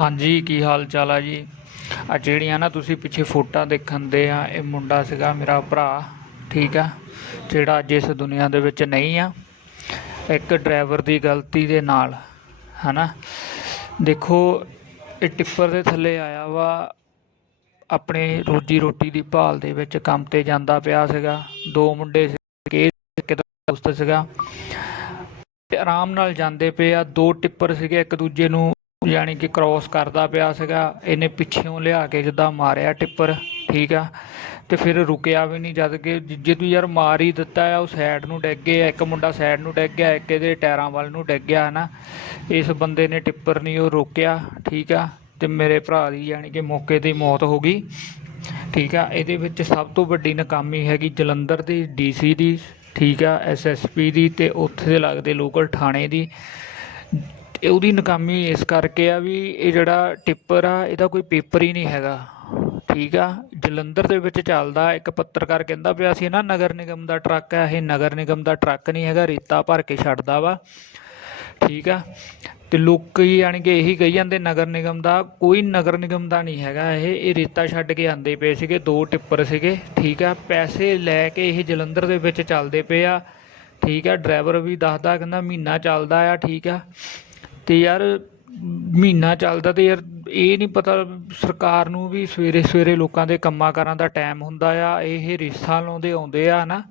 ਹਾਂਜੀ, ਕੀ ਹਾਲ ਚਾਲ ਆ ਜੀ? ਆ ਜਿਹੜੀਆਂ ਨਾ ਤੁਸੀਂ ਪਿੱਛੇ ਫੋਟੋਆਂ ਦੇਖਣ ਦੇ ਆ, ਇਹ ਮੁੰਡਾ ਸੀਗਾ ਮੇਰਾ ਭਰਾ, ਠੀਕ ਆ? ਜਿਹੜਾ ਅੱਜ ਇਸ ਦੁਨੀਆ ਦੇ ਵਿੱਚ ਨਹੀਂ ਆ, ਇੱਕ ਡਰਾਈਵਰ ਦੀ ਗਲਤੀ ਦੇ ਨਾਲ, ਹਨਾ? ਦੇਖੋ, ਇਹ ਟਿੱਪਰ ਦੇ ਥੱਲੇ ਆਇਆ ਵਾ, ਆਪਣੇ ਰੋਜੀ ਰੋਟੀ ਦੀ ਭਾਲ ਦੇ ਵਿੱਚ ਕੰਮ ਤੇ ਜਾਂਦਾ ਪਿਆ ਸੀਗਾ। ਦੋ ਮੁੰਡੇ ਸੀਗੇ ਦੋਸਤ ਸੀਗਾ। ਤੇ ਆਰਾਮ ਨਾਲ ਜਾਂਦੇ ਪਏ ਆ, ਦੋ ਟਿੱਪਰ ਸੀਗੇ, ਇੱਕ ਦੂਜੇ ਨੂੰ ਯਾਨੀ ਕਿ ਕ੍ਰਾਸ ਕਰਦਾ ਪਿਆ ਸੀਗਾ, ਇਹਨੇ ਪਿੱਛੇੋਂ ਲਿਆ ਕੇ ਜਿੱਦਾਂ ਮਾਰਿਆ ਟਿੱਪਰ, ਠੀਕ ਆ? ਤੇ ਫਿਰ ਰੁਕਿਆ ਵੀ ਨਹੀਂ ਜਦ ਕਿ ਜੇ ਤੂੰ ਯਾਰ ਮਾਰ ਹੀ ਦਿੱਤਾ ਆ, ਉਹ ਸਾਈਡ ਨੂੰ ਡਿੱਗ ਗਿਆ, ਇੱਕ ਮੁੰਡਾ ਸਾਈਡ ਨੂੰ ਡਿੱਗ ਗਿਆ, ਇੱਕ ਇਹਦੇ ਟਾਇਰਾਂ ਵੱਲ ਨੂੰ ਡਿੱਗ ਗਿਆ, ਹਨਾ? ਇਸ ਬੰਦੇ ਨੇ ਟਿੱਪਰ ਨਹੀਂ ਉਹ ਰੋਕਿਆ, ਠੀਕ ਆ? ਤੇ ਮੇਰੇ ਭਰਾ ਦੀ ਯਾਨੀ ਕਿ ਮੌਕੇ ਤੇ ਮੌਤ ਹੋ ਗਈ, ਠੀਕ ਆ? ਇਹਦੇ ਵਿੱਚ ਸਭ ਤੋਂ ਵੱਡੀ ਨਾਕਾਮੀ ਹੈਗੀ ਜਲੰਧਰ ਦੀ ਡੀਸੀ ਦੀ, ਠੀਕ ਆ? ਐਸਐਸਪੀ ਦੀ ਤੇ ਉੱਥੇ ਦੇ ਲੱਗਦੇ ਲੋਕਲ ਥਾਣੇ ਦੀ। ਇਹ ਉਹਦੀ ਨਾਕਾਮੀ ਇਸ ਕਰਕੇ ਆ ਵੀ ਇਹ ਜਿਹੜਾ ਟਿੱਪਰ ਆ, ਇਹਦਾ ਕੋਈ ਪੇਪਰ ਹੀ ਨਹੀਂ ਹੈਗਾ। ਠੀਕ ਆ? ਜਲੰਧਰ ਦੇ ਵਿੱਚ ਚੱਲਦਾ, ਇੱਕ ਪੱਤਰਕਾਰ ਕਹਿੰਦਾ ਪਿਆ ਸੀ ਨਾ, ਨਗਰ ਨਿਗਮ ਦਾ ਟਰੱਕ ਆ, ਇਹ ਨਗਰ ਨਿਗਮ ਦਾ ਟਰੱਕ ਨਹੀਂ ਹੈਗਾ, ਰੇਤਾ ਭਰ ਕੇ ਛੱਡਦਾ ਵਾ। ਠੀਕ ਆ? ਤੇ ਲੋਕ ਯਾਨੀ ਕਿ ਇਹੀ ਕਹੀ ਜਾਂਦੇ, ਨਗਰ ਨਿਗਮ ਦਾ ਕੋਈ ਨਗਰ ਨਿਗਮ ਦਾ ਨਹੀਂ ਹੈਗਾ ਇਹ। ਇਹ ਰੇਤਾ ਛੱਡ ਕੇ ਆਂਦੇ ਪਏ ਸੀਗੇ, ਦੋ ਟਿੱਪਰ ਸੀਗੇ। ਠੀਕ ਆ? ਪੈਸੇ ਲੈ ਕੇ ਇਹ ਜਲੰਧਰ ਦੇ ਵਿੱਚ ਚੱਲਦੇ ਪਏ ਆ। ਠੀਕ ਆ? ਡਰਾਈਵਰ ਵੀ ਦੱਸਦਾ, ਕਹਿੰਦਾ ਮਹੀਨਾ ਚੱਲਦਾ ਆ। ਠੀਕ ਆ? ਤੇ ਯਾਰ ਮਹੀਨਾ ਚੱਲਦਾ ਤੇ ਯਾਰ ਇਹ ਨਹੀਂ ਪਤਾ ਸਰਕਾਰ ਨੂੰ ਵੀ ਸਵੇਰੇ ਸਵੇਰੇ ਲੋਕਾਂ ਦੇ ਕੰਮਾਂ ਕਾਰਾਂ ਦਾ ਟਾਈਮ ਹੁੰਦਾ ਆ, ਇਹ ਰੀਸਾਂ ਲਾਉਂਦੇ ਆਉਂਦੇ ਆ ਨਾ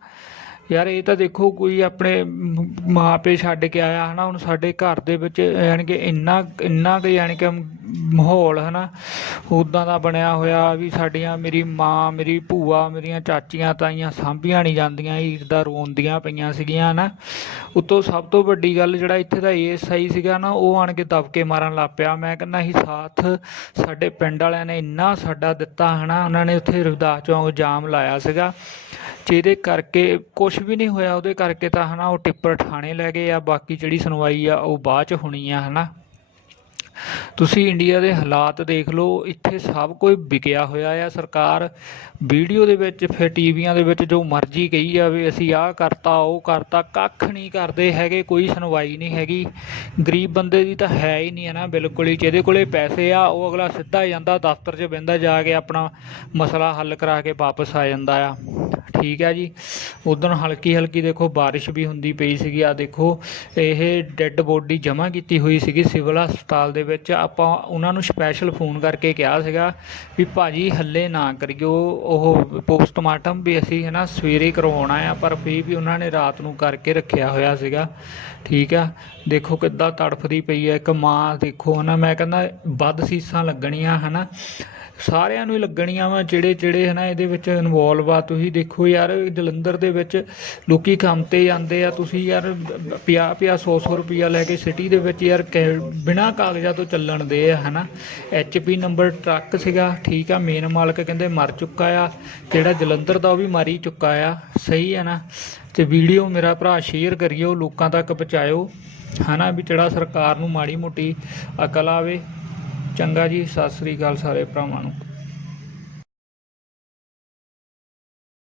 ਯਾਰ ਇਹ ਤਾਂ ਦੇਖੋ ਕੋਈ ਆਪਣੇ ਮ- ਮਾਂ ਪਿਓ ਛੱਡ ਕੇ ਆਇਆ ਹਨਾ, ਹੁਣ ਸਾਡੇ ਘਰ ਦੇ ਵਿੱਚ ਯਾਨੀ ਕਿ ਇੰਨਾ ਇੰਨਾ ਕੁ ਯਾਨੀ ਕਿ ਮਾਹੌਲ ਹੈ ਨਾ ਉੱਦਾਂ ਦਾ ਬਣਿਆ ਹੋਇਆ ਵੀ ਸਾਡੀਆਂ ਮੇਰੀ ਮਾਂ, ਮੇਰੀ ਭੂਆ, ਮੇਰੀਆਂ ਚਾਚੀਆਂ, ਤਾਈਆਂ ਸਾਂਭੀਆਂ ਨਹੀਂ ਜਾਂਦੀਆਂ, ਈਦ ਦਾ ਰੋਂਦੀਆਂ ਪਈਆਂ ਸੀਗੀਆਂ ਨਾ ਉਤੋਂ ਸਭ ਤੋਂ ਵੱਡੀ ਗੱਲ ਜਿਹੜਾ ਇੱਥੇ ਦਾ ਏਐਸਆਈ ਸੀਗਾ ਨਾ, ਉਹ ਆਣ ਕੇ ਦਬਕੇ ਮਾਰਨ ਲੱਗ ਪਿਆ। ਮੈਂ ਕਹਿੰਦਾ ਹੀ ਸਾਥ ਸਾਡੇ ਪਿੰਡ ਵਾਲਿਆਂ ਨੇ ਇੰਨਾ ਸਾਡਾ ਦਿੱਤਾ, ਹਨਾ? ਉਹਨਾਂ ਨੇ ਉੱਥੇ ਰਵਿਦਾਸ ਚੌਂਕ ਜਾਮ ਲਾਇਆ ਸੀਗਾ। ਜਿਹਦੇ ਕਰਕੇ ਕੁਝ ਵੀ ਨਹੀਂ ਹੋਇਆ, ਉਹਦੇ ਕਰਕੇ ਤਾਂ, ਹਨਾ, ਉਹ ਟਿੱਪਰ ਥਾਣੇ ਲੈ ਗਏ ਆ, ਬਾਕੀ ਜਿਹੜੀ ਸੁਣਵਾਈ ਆ, ਉਹ ਬਾਅਦ ਚ ਹੋਣੀ ਆ, ਹਨਾ? ਤੁਸੀਂ ਇੰਡੀਆ ਦੇ ਹਾਲਾਤ ਦੇਖ ਲਓ, ਇੱਥੇ ਸਭ ਕੁਝ ਵਿਕਿਆ ਹੋਇਆ ਆ ਸਰਕਾਰ। ਵੀਡੀਓ ਦੇ ਵਿੱਚ, ਫਿਰ ਟੀਵੀਆਂ ਦੇ ਵਿੱਚ ਜੋ ਮਰਜ਼ੀ ਕਹੀ ਜਾਵੇ, ਅਸੀਂ ਆਹ ਕਰਤਾ, ਉਹ ਕਰਤਾ, ਕੱਖ ਨਹੀਂ ਕਰਦੇ ਹੈਗੇ, ਕੋਈ ਸੁਣਵਾਈ ਨਹੀਂ ਹੈਗੀ। ਗਰੀਬ ਬੰਦੇ ਦੀ ਤਾਂ ਹੈ ਹੀ ਨਹੀਂ ਹੈ ਨਾ, ਬਿਲਕੁਲ ਹੀ। ਜਿਹਦੇ ਕੋਲੇ ਪੈਸੇ ਆ, ਉਹ ਅਗਲਾ ਸਿੱਧਾ ਜਾਂਦਾ, ਦਫ਼ਤਰ 'ਚ ਬਹਿੰਦਾ, ਜਾ ਕੇ ਆਪਣਾ ਮਸਲਾ ਹੱਲ ਕਰਾ ਕੇ ਵਾਪਸ ਆ ਜਾਂਦਾ ਆ। ਠੀਕ ਹੈ ਜੀ। ਉਦੋਂ ਹਲਕੀ ਹਲਕੀ ਦੇਖੋ, ਬਾਰਿਸ਼ ਵੀ ਹੁੰਦੀ ਪਈ ਸੀਗੀ। ਆ ਦੇਖੋ, ਇਹ ਡੈੱਡ ਬੋਡੀ ਜਮ੍ਹਾਂ ਕੀਤੀ ਹੋਈ ਸੀਗੀ ਸਿਵਲ ਹਸਪਤਾਲ ਦੇ ਵਿੱਚ ਆਪਾਂ ਉਹਨਾਂ ਨੂੰ ਸਪੈਸ਼ਲ ਫੋਨ ਕਰਕੇ ਕਿਹਾ ਸੀਗਾ ਵੀ ਭਾਜੀ ਹੱਲੇ ਨਾ ਕਰਿਓ, ਉਹ ਪੋਸਟਮਾਰਟਮ ਵੀ ਅਸੀਂ ਹੈ ਨਾ ਸਵੇਰੇ ਕਰਵਾਉਣਾ ਆ, ਪਰ ਫਿਰ ਵੀ ਉਹਨਾਂ ਨੇ ਰਾਤ ਨੂੰ ਕਰਕੇ ਰੱਖਿਆ ਹੋਇਆ ਸੀਗਾ। ਠੀਕ ਆ? ਦੇਖੋ ਕਿੱਦਾਂ ਤੜਫਦੀ ਪਈ ਹੈ ਇੱਕ ਮਾਂ ਦੇਖੋ ਹਨਾ, ਮੈਂ ਕਹਿੰਦਾ ਵੱਧ ਸੀਸਾਂ ਲੱਗਣੀਆਂ ਹਨਾ। ਸਾਰਿਆਂ ਨੂੰ ਹੀ ਲੱਗਣੀਆਂ ਵਾ, ਜਿਹੜੇ ਜਿਹੜੇ ਹਨਾ ਇਹਦੇ ਵਿੱਚ ਇਨਵੋਲਵ ਆ, ਤੁਸੀਂ ਦੇਖੋ ਯਾਰ ਜਲੰਧਰ ਦੇ ਵਿੱਚ ਲੋਕੀ ਕੰਮ ਤੇ ਜਾਂਦੇ ਆ, ਤੁਸੀਂ ਯਾਰ ਪਿਆ ਪਿਆ 100 100 ਰੁਪਿਆ ਲੈ ਕੇ ਸਿਟੀ ਦੇ ਵਿੱਚ ਯਾਰ ਕੈ- ਬਿਨਾਂ ਕਾਗਜ਼ਾਂ ਤੋਂ ਚੱਲਣ ਦੇ ਆ, ਹਨਾ? ਐਚਪੀ ਨੰਬਰ ਟਰੱਕ ਸੀਗਾ, ਠੀਕ ਆ ਮੇਨ ਮਾਲਕ ਕਹਿੰਦੇ ਮਰ ਚੁੱਕਾ ਆ। ਜਿਹੜਾ ਜਲੰਧਰ ਦਾ ਉਹ ਵੀ ਮਰ ਚੁੱਕਾ ਆ। ਸਹੀ ਆ ਨਾ? ਤੇ ਵੀਡੀਓ ਮੇਰਾ ਭਰਾ ਸ਼ੇਅਰ ਕਰਿਓ, ਲੋਕਾਂ ਤੱਕ ਪਹੁੰਚਾਇਓ, ਹਨਾ? ਵੀ ਜਿਹੜਾ ਸਰਕਾਰ ਨੂੰ ਮਾੜੀ ਮੋਟੀ ਅਕਲ ਆਵੇ। ਚੰਗਾ ਜੀ, ਸਤਿ ਸ੍ਰੀ ਅਕਾਲ ਸਾਰੇ ਭਰਾਵਾਂ ਨੂੰ।